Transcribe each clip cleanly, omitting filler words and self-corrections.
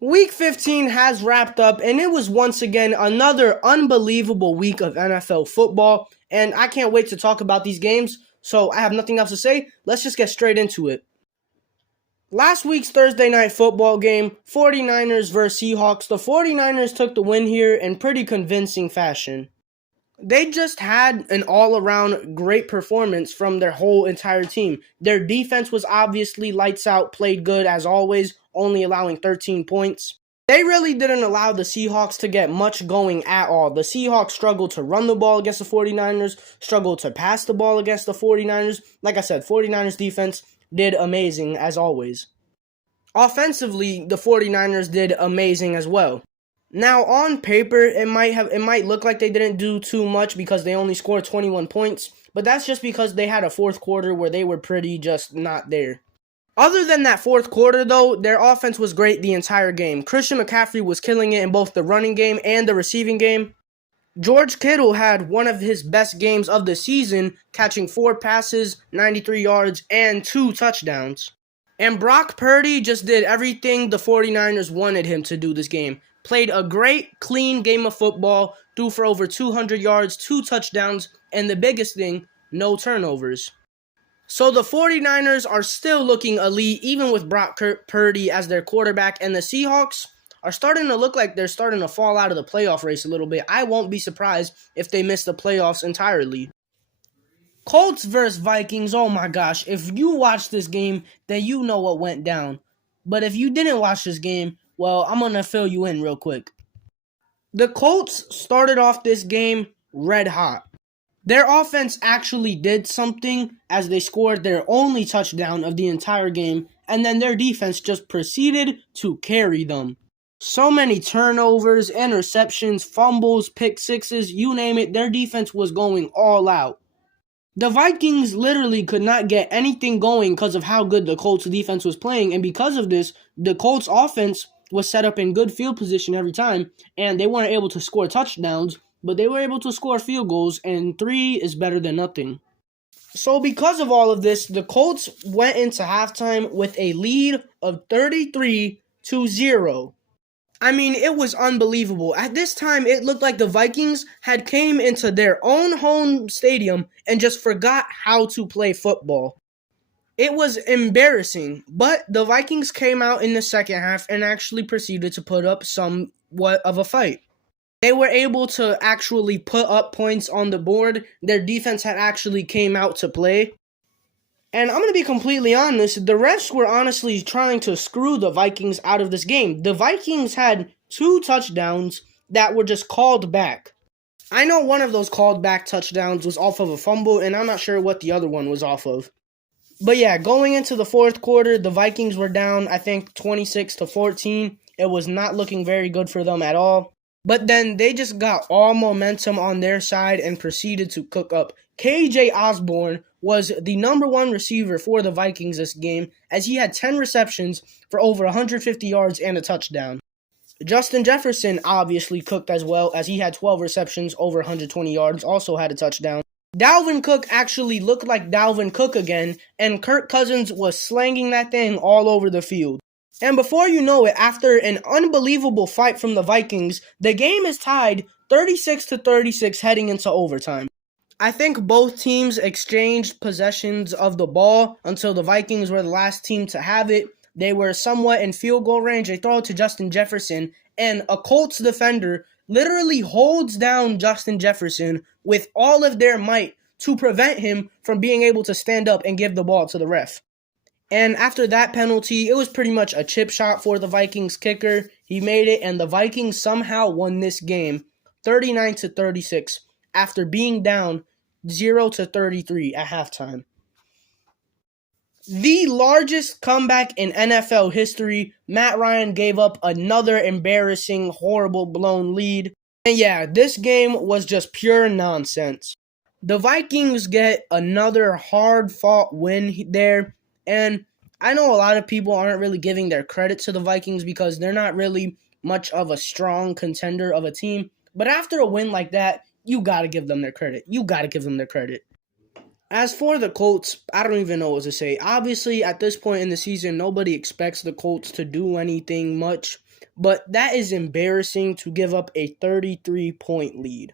Week 15 has wrapped up, and it was once again another unbelievable week of NFL football. And I can't wait to talk about these games. So I have nothing else to say. Let's just get straight into it. Last week's Thursday night football game, 49ers versus Seahawks. The 49ers took the win here in pretty convincing fashion. They just had an all-around great performance from their whole entire team. Their defense was obviously lights out, played good as always, only allowing 13 points. They really didn't allow the Seahawks to get much going at all. The Seahawks struggled to run the ball against the 49ers, struggled to pass the ball against the 49ers. Like I said, 49ers defense did amazing as always. Offensively, the 49ers did amazing as well. Now, on paper, it might look like they didn't do too much because they only scored 21 points, but that's just because they had a fourth quarter where they were pretty just not there. Other than that fourth quarter, though, their offense was great the entire game. Christian McCaffrey was killing it in both the running game and the receiving game. George Kittle had one of his best games of the season, catching 4 passes, 93 yards, and 2 touchdowns. And Brock Purdy just did everything the 49ers wanted him to do this game. Played a great, clean game of football, threw for over 200 yards, 2 touchdowns, and the biggest thing, no turnovers. So the 49ers are still looking elite, even with Brock Purdy as their quarterback, and the Seahawks are starting to look like they're starting to fall out of the playoff race a little bit. I won't be surprised if they miss the playoffs entirely. Colts versus Vikings, oh my gosh, if you watched this game, then you know what went down. But if you didn't watch this game, well, I'm going to fill you in real quick. The Colts started off this game red hot. Their offense actually did something as they scored their only touchdown of the entire game, and then their defense just proceeded to carry them. So many turnovers, interceptions, fumbles, pick sixes, you name it, their defense was going all out. The Vikings literally could not get anything going because of how good the Colts defense was playing, and because of this, the Colts offense was set up in good field position every time, and they weren't able to score touchdowns, but they were able to score field goals, and 3 is better than nothing. So because of all of this, the Colts went into halftime with a lead of 33-0. I mean, it was unbelievable. At this time, it looked like the Vikings had came into their own home stadium and just forgot how to play football. It was embarrassing, but the Vikings came out in the second half and actually proceeded to put up somewhat of a fight. They were able to actually put up points on the board. Their defense had actually came out to play. And I'm going to be completely honest, the refs were honestly trying to screw the Vikings out of this game. The Vikings had 2 touchdowns that were just called back. I know one of those called back touchdowns was off of a fumble, and I'm not sure what the other one was off of. But yeah, going into the fourth quarter, the Vikings were down, I think, 26-14. It was not looking very good for them at all. But then they just got all momentum on their side and proceeded to cook up. KJ Osborne was the number 1 receiver for the Vikings this game, as he had 10 receptions for over 150 yards and a touchdown. Justin Jefferson obviously cooked as well, as he had 12 receptions, over 120 yards, also had a touchdown. Dalvin Cook actually looked like Dalvin Cook again, and Kirk Cousins was slanging that thing all over the field. And before you know it, after an unbelievable fight from the Vikings, the game is tied 36-36 heading into overtime. I think both teams exchanged possessions of the ball until the Vikings were the last team to have it. They were somewhat in field goal range. They throw it to Justin Jefferson, and a Colts defender literally holds down Justin Jefferson with all of their might to prevent him from being able to stand up and give the ball to the ref. And after that penalty, it was pretty much a chip shot for the Vikings kicker. He made it, and the Vikings somehow won this game 39-36 after being down 0-33 at halftime. The largest comeback in NFL history, Matt Ryan gave up another embarrassing, horrible, blown lead. And yeah, this game was just pure nonsense. The Vikings get another hard-fought win there, and I know a lot of people aren't really giving their credit to the Vikings because they're not really much of a strong contender of a team. But after a win like that, you got to give them their credit. You got to give them their credit. As for the Colts, I don't even know what to say. Obviously, at this point in the season, nobody expects the Colts to do anything much, but that is embarrassing to give up a 33-point lead.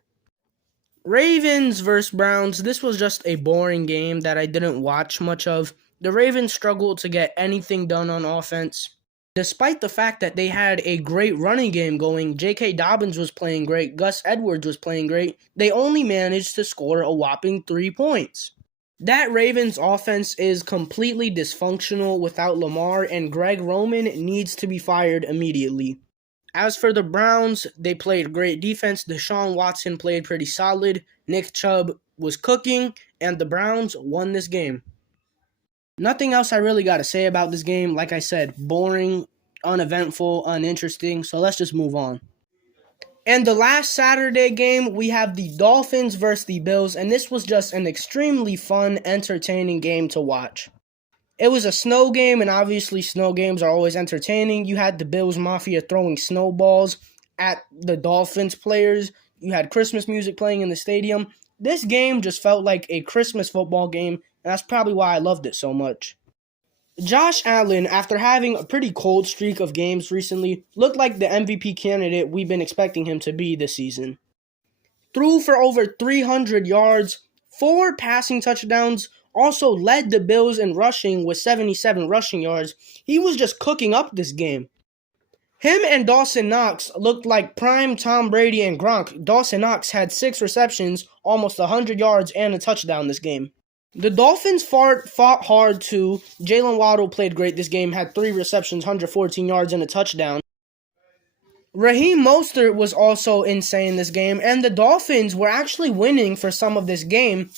Ravens versus Browns, this was just a boring game that I didn't watch much of. The Ravens struggled to get anything done on offense. Despite the fact that they had a great running game going, J.K. Dobbins was playing great, Gus Edwards was playing great, they only managed to score a whopping 3 points. That Ravens offense is completely dysfunctional without Lamar, and Greg Roman needs to be fired immediately. As for the Browns, they played great defense. Deshaun Watson played pretty solid. Nick Chubb was cooking, and the Browns won this game. Nothing else I really got to say about this game. Like I said, boring, uneventful, uninteresting. So let's just move on. And the last Saturday game, we have the Dolphins versus the Bills, and this was just an extremely fun, entertaining game to watch. It was a snow game, and obviously snow games are always entertaining. You had the Bills Mafia throwing snowballs at the Dolphins players. You had Christmas music playing in the stadium. This game just felt like a Christmas football game, and that's probably why I loved it so much. Josh Allen, after having a pretty cold streak of games recently, looked like the MVP candidate we've been expecting him to be this season. Threw for over 300 yards, 4 passing touchdowns, also led the Bills in rushing with 77 rushing yards. He was just cooking up this game. Him and Dawson Knox looked like prime Tom Brady and Gronk. Dawson Knox had 6 receptions, almost 100 yards, and a touchdown this game. The Dolphins fought hard too. Jalen Waddle played great this game, had 3 receptions, 114 yards, and a touchdown. Raheem Mostert was also insane this game, and the Dolphins were actually winning for some of this game,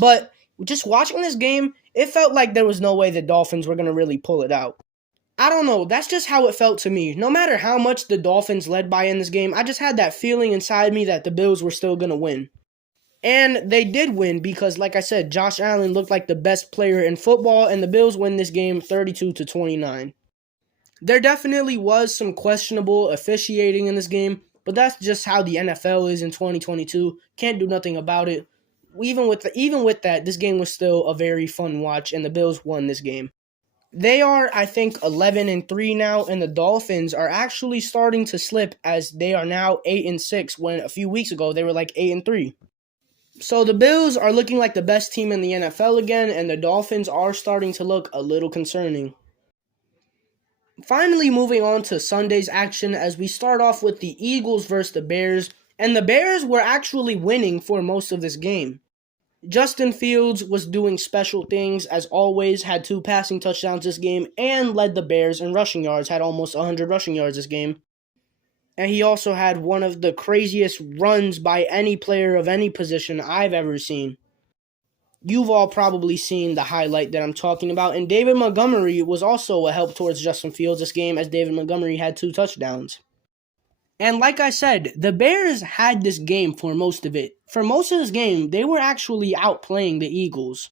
but just watching this game, it felt like there was no way the Dolphins were going to really pull it out. I don't know, that's just how it felt to me. No matter how much the Dolphins led by in this game, I just had that feeling inside me that the Bills were still going to win. And they did win because, like I said, Josh Allen looked like the best player in football, and the Bills win this game 32-29. There definitely was some questionable officiating in this game, but that's just how the NFL is in 2022. Can't do nothing about it. Even with that, this game was still a very fun watch, and the Bills won this game. They are, I think, 11-3 now, and the Dolphins are actually starting to slip as they are now 8-6 when a few weeks ago they were like 8-3. So the Bills are looking like the best team in the NFL again, and the Dolphins are starting to look a little concerning. Finally, moving on to Sunday's action as we start off with the Eagles versus the Bears, and the Bears were actually winning for most of this game. Justin Fields was doing special things as always, had 2 passing touchdowns this game, and led the Bears in rushing yards, had almost 100 rushing yards this game. And he also had one of the craziest runs by any player of any position I've ever seen. You've all probably seen the highlight that I'm talking about, and David Montgomery was also a help towards Justin Fields this game as David Montgomery had 2 touchdowns. And like I said, the Bears had this game for most of it. For most of this game, they were actually outplaying the Eagles.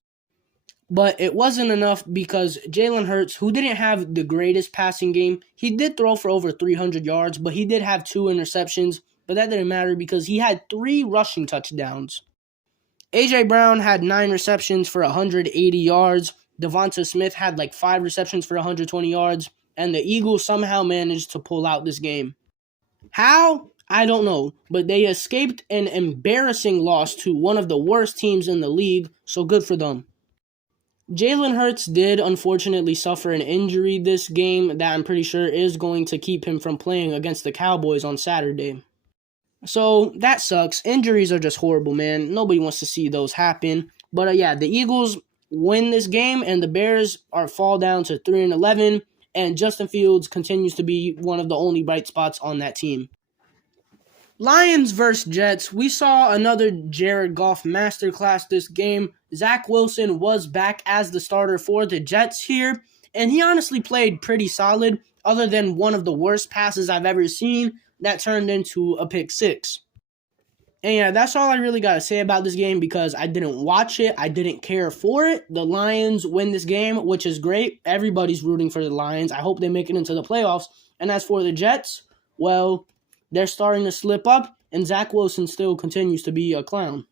But it wasn't enough because Jalen Hurts, who didn't have the greatest passing game, he did throw for over 300 yards, but he did have 2 interceptions. But that didn't matter because he had 3 rushing touchdowns. A.J. Brown had 9 receptions for 180 yards. Devonta Smith had like 5 receptions for 120 yards. And the Eagles somehow managed to pull out this game. How? I don't know, but they escaped an embarrassing loss to one of the worst teams in the league, so good for them. Jalen Hurts did unfortunately suffer an injury this game that I'm pretty sure is going to keep him from playing against the Cowboys on Saturday. So that sucks. Injuries are just horrible, man. Nobody wants to see those happen. But yeah, the Eagles win this game and the Bears fall down to 3-11. And Justin Fields continues to be one of the only bright spots on that team. Lions versus Jets. We saw another Jared Goff masterclass this game. Zach Wilson was back as the starter for the Jets here, and he honestly played pretty solid, other than one of the worst passes I've ever seen that turned into a pick 6. And yeah, that's all I really got to say about this game because I didn't watch it. I didn't care for it. The Lions win this game, which is great. Everybody's rooting for the Lions. I hope they make it into the playoffs. And as for the Jets, well, they're starting to slip up, and Zach Wilson still continues to be a clown.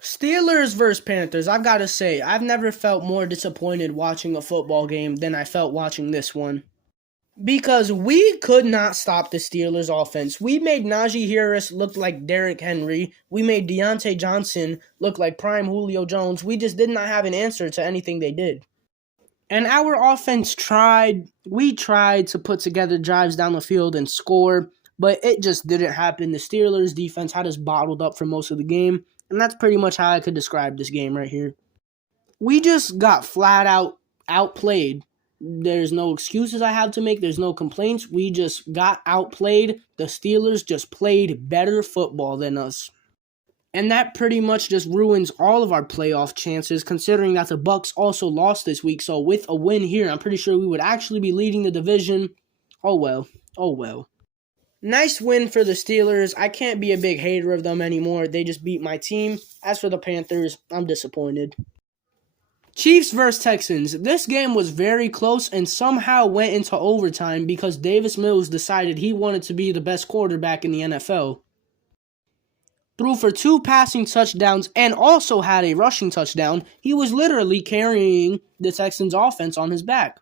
Steelers versus Panthers. I've got to say, I've never felt more disappointed watching a football game than I felt watching this one. Because we could not stop the Steelers' offense. We made Najee Harris look like Derrick Henry. We made Deontay Johnson look like prime Julio Jones. We just did not have an answer to anything they did. And our offense tried to put together drives down the field and score, but it just didn't happen. The Steelers' defense had us bottled up for most of the game, and that's pretty much how I could describe this game right here. We just got flat out outplayed. There's no excuses I have to make. There's no complaints. We just got outplayed. The Steelers just played better football than us. And that pretty much just ruins all of our playoff chances, considering that the Bucs also lost this week. So with a win here, I'm pretty sure we would actually be leading the division. Oh well. Nice win for the Steelers. I can't be a big hater of them anymore. They just beat my team. As for the Panthers, I'm disappointed. Chiefs versus Texans. This game was very close and somehow went into overtime because Davis Mills decided he wanted to be the best quarterback in the NFL. Threw for 2 passing touchdowns and also had a rushing touchdown. He was literally carrying the Texans' offense on his back.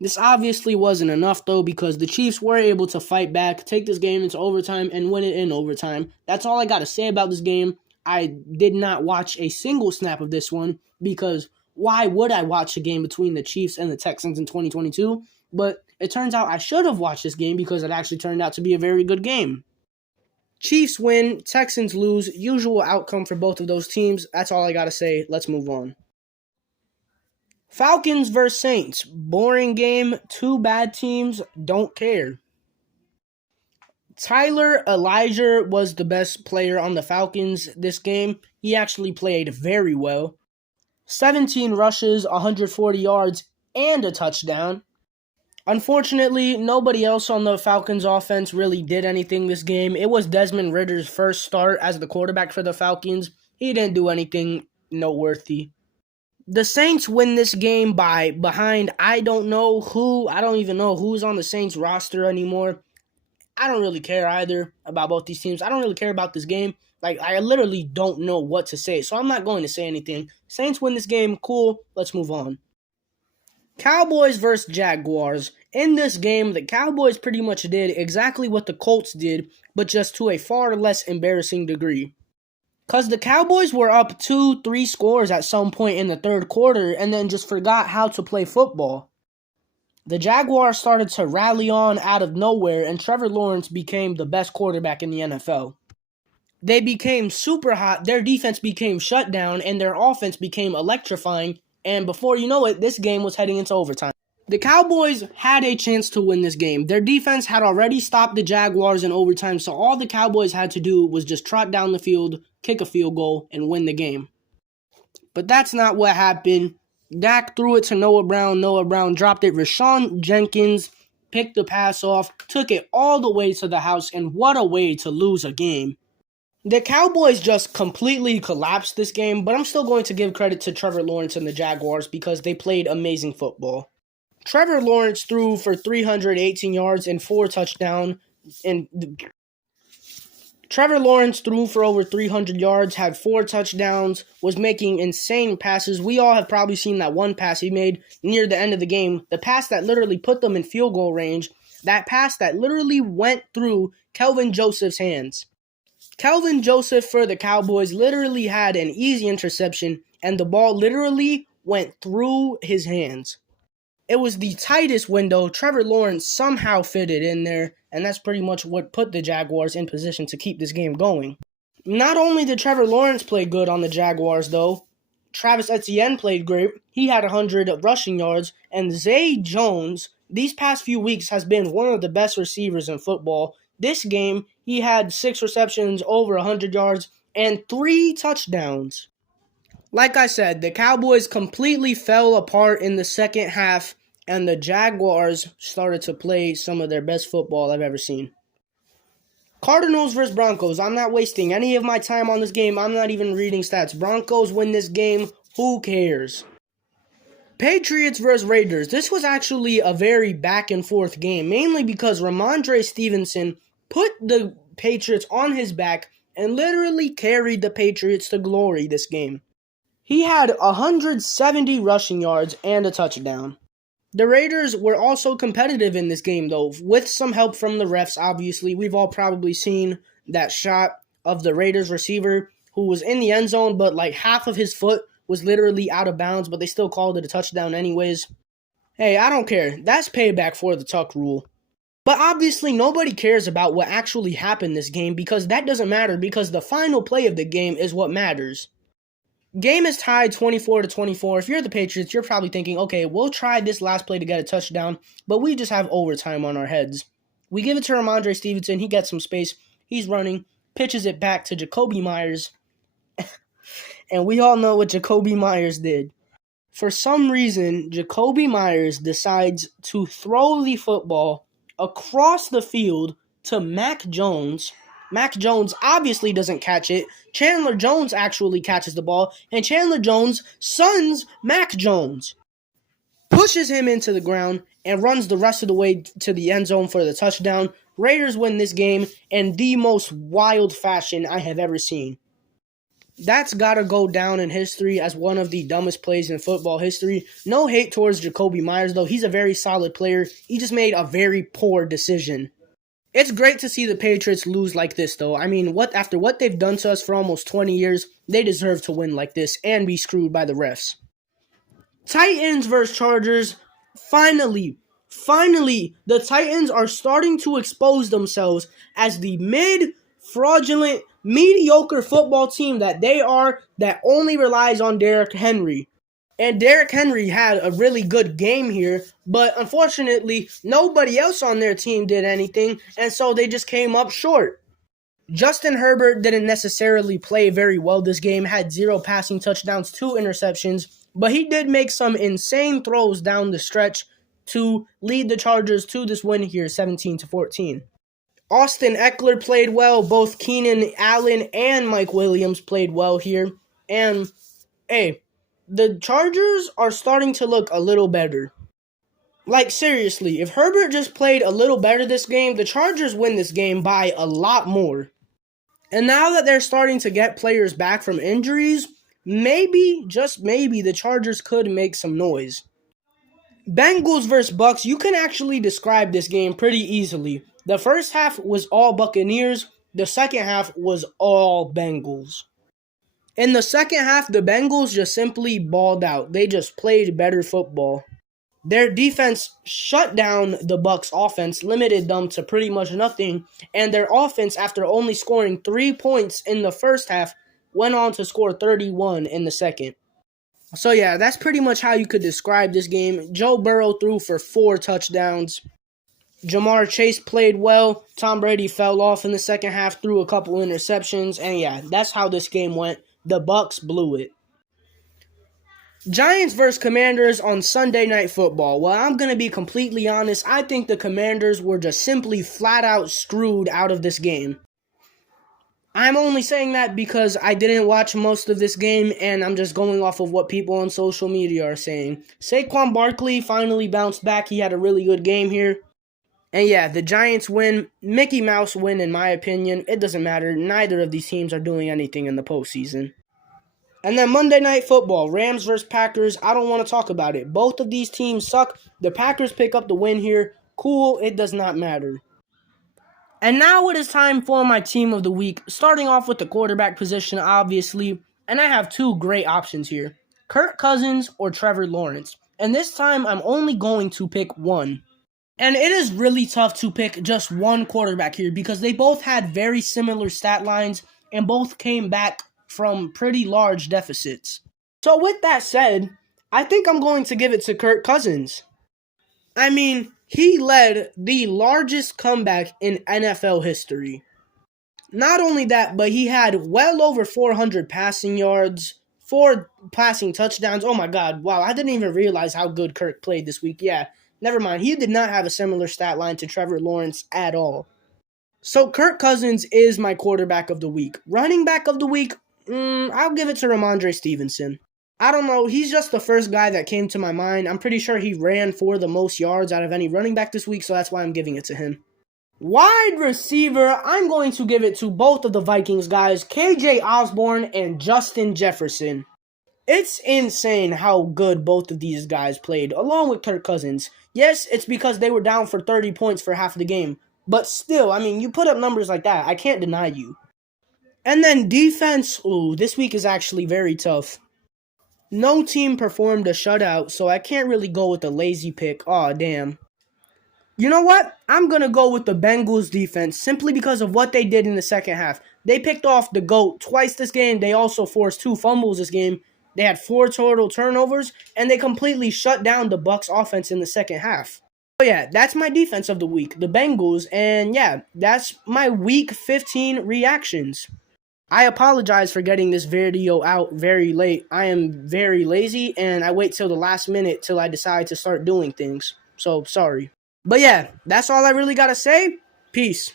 This obviously wasn't enough though, because the Chiefs were able to fight back, take this game into overtime, and win it in overtime. That's all I got to say about this game. I did not watch a single snap of this one because why would I watch a game between the Chiefs and the Texans in 2022? But it turns out I should have watched this game because it actually turned out to be a very good game. Chiefs win, Texans lose. Usual outcome for both of those teams. That's all I got to say. Let's move on. Falcons versus Saints. Boring game. 2 bad teams. Don't care. Tyler Elijah was the best player on the Falcons this game. He actually played very well. 17 rushes, 140 yards, and a touchdown. Unfortunately, nobody else on the Falcons offense really did anything this game. It was Desmond Ridder's first start as the quarterback for the Falcons. He didn't do anything noteworthy. The Saints win this game behind I don't even know who's on the Saints roster anymore. I don't really care either about both these teams. I don't really care about this game. I literally don't know what to say, so I'm not going to say anything. Saints win this game. Cool. Let's move on. Cowboys versus Jaguars. In this game, the Cowboys pretty much did exactly what the Colts did, but just to a far less embarrassing degree. Because the Cowboys were up 2-3 scores at some point in the third quarter and then just forgot how to play football. The Jaguars started to rally on out of nowhere, and Trevor Lawrence became the best quarterback in the NFL. They became super hot, their defense became shut down, and their offense became electrifying, and before you know it, this game was heading into overtime. The Cowboys had a chance to win this game. Their defense had already stopped the Jaguars in overtime, so all the Cowboys had to do was just trot down the field, kick a field goal, and win the game. But that's not what happened. Dak threw it to Noah Brown. Noah Brown dropped it. Rashawn Jenkins picked the pass off, took it all the way to the house, and what a way to lose a game. The Cowboys just completely collapsed this game, but I'm still going to give credit to Trevor Lawrence and the Jaguars because they played amazing football. Trevor Lawrence threw for 318 yards and 4 touchdowns. Trevor Lawrence threw for over 300 yards, had 4 touchdowns, was making insane passes. We all have probably seen that one pass he made near the end of the game. The pass that literally put them in field goal range. That pass that literally went through Kelvin Joseph's hands. Kelvin Joseph for the Cowboys literally had an easy interception, and the ball literally went through his hands. It was the tightest window. Trevor Lawrence somehow fitted in there, and that's pretty much what put the Jaguars in position to keep this game going. Not only did Trevor Lawrence play good on the Jaguars, though, Travis Etienne played great. He had 100 rushing yards, and Zay Jones, these past few weeks, has been one of the best receivers in football. This game, he had 6 receptions, over 100 yards, and 3 touchdowns. Like I said, the Cowboys completely fell apart in the second half, and the Jaguars started to play some of their best football I've ever seen. Cardinals versus Broncos. I'm not wasting any of my time on this game. I'm not even reading stats. Broncos win this game. Who cares? Patriots versus Raiders. This was actually a very back-and-forth game, mainly because Ramondre Stevenson put the Patriots on his back and literally carried the Patriots to glory this game. He had 170 rushing yards and a touchdown. The Raiders were also competitive in this game, though, with some help from the refs, obviously. We've all probably seen that shot of the Raiders receiver who was in the end zone, but like half of his foot was literally out of bounds, but they still called it a touchdown anyways. Hey, I don't care. That's payback for the Tuck rule. But obviously, nobody cares about what actually happened this game because that doesn't matter because the final play of the game is what matters. Game is tied 24-24. If you're the Patriots, you're probably thinking, okay, we'll try this last play to get a touchdown, but we just have overtime on our heads. We give it to Rhamondre Stevenson. He gets some space. He's running, pitches it back to Jakobi Meyers. And we all know what Jakobi Meyers did. For some reason, Jakobi Meyers decides to throw the football across the field to Mac Jones. Mac Jones obviously doesn't catch it. Chandler Jones actually catches the ball, and Chandler Jones sons Mac Jones. Pushes him into the ground and runs the rest of the way to the end zone for the touchdown. Raiders win this game in the most wild fashion I have ever seen. That's got to go down in history as one of the dumbest plays in football history. No hate towards Jakobi Meyers, though. He's a very solid player. He just made a very poor decision. It's great to see the Patriots lose like this, though. I mean, after what they've done to us for almost 20 years, they deserve to win like this and be screwed by the refs. Titans versus Chargers. Finally, the Titans are starting to expose themselves as the fraudulent, mediocre football team that they are that only relies on Derrick Henry. And Derrick Henry had a really good game here, but unfortunately, nobody else on their team did anything, and so they just came up short. Justin Herbert didn't necessarily play very well this game, had 0 passing touchdowns, 2 interceptions, but he did make some insane throws down the stretch to lead the Chargers to this win here, 17-14. Austin Eckler played well. Both Keenan Allen and Mike Williams played well here. And, hey, the Chargers are starting to look a little better. Like, seriously, if Herbert just played a little better this game, the Chargers win this game by a lot more. And now that they're starting to get players back from injuries, maybe, just maybe, the Chargers could make some noise. Bengals versus Bucks, you can actually describe this game pretty easily. The first half was all Buccaneers. The second half was all Bengals. In the second half, the Bengals just simply balled out. They just played better football. Their defense shut down the Bucks' offense, limited them to pretty much nothing, and their offense, after only scoring 3 points in the first half, went on to score 31 in the second. So yeah, that's pretty much how you could describe this game. Joe Burrow threw for 4 touchdowns. Jamar Chase played well. Tom Brady fell off in the second half, threw a couple interceptions, and yeah, that's how this game went. The Bucks blew it. Giants versus Commanders on Sunday Night Football. Well, I'm going to be completely honest. I think the Commanders were just simply flat out screwed out of this game. I'm only saying that because I didn't watch most of this game, and I'm just going off of what people on social media are saying. Saquon Barkley finally bounced back. He had a really good game here. And yeah, the Giants win. Mickey Mouse win, in my opinion. It doesn't matter. Neither of these teams are doing anything in the postseason. And then Monday Night Football, Rams versus Packers. I don't want to talk about it. Both of these teams suck. The Packers pick up the win here. Cool, it does not matter. And now it is time for my team of the week. Starting off with the quarterback position, obviously. And I have 2 great options here. Kirk Cousins or Trevor Lawrence. And this time I'm only going to pick one. And it is really tough to pick just one quarterback here because they both had very similar stat lines and both came back from pretty large deficits. So with that said, I think I'm going to give it to Kirk Cousins. I mean, he led the largest comeback in NFL history. Not only that, but he had well over 400 passing yards, 4 passing touchdowns. Oh my god, wow, I didn't even realize how good Kirk played this week. Yeah, never mind, he did not have a similar stat line to Trevor Lawrence at all. So Kirk Cousins is my quarterback of the week. Running back of the week, I'll give it to Rhamondre Stevenson. I don't know, he's just the first guy that came to my mind. I'm pretty sure he ran for the most yards out of any running back this week, so that's why I'm giving it to him. Wide receiver, I'm going to give it to both of the Vikings guys, KJ Osborne and Justin Jefferson. It's insane how good both of these guys played, along with Kirk Cousins. Yes, it's because they were down for 30 points for half the game. But still, I mean, you put up numbers like that, I can't deny you. And then defense, ooh, this week is actually very tough. No team performed a shutout, so I can't really go with a lazy pick. Aw, damn. You know what? I'm going to go with the Bengals defense simply because of what they did in the second half. They picked off the GOAT twice this game. They also forced 2 fumbles this game. They had 4 total turnovers, and they completely shut down the Bucs offense in the second half. So yeah, that's my defense of the week, the Bengals, and yeah, that's my week 15 reactions. I apologize for getting this video out very late. I am very lazy, and I wait till the last minute till I decide to start doing things. So, sorry. But yeah, that's all I really gotta say. Peace.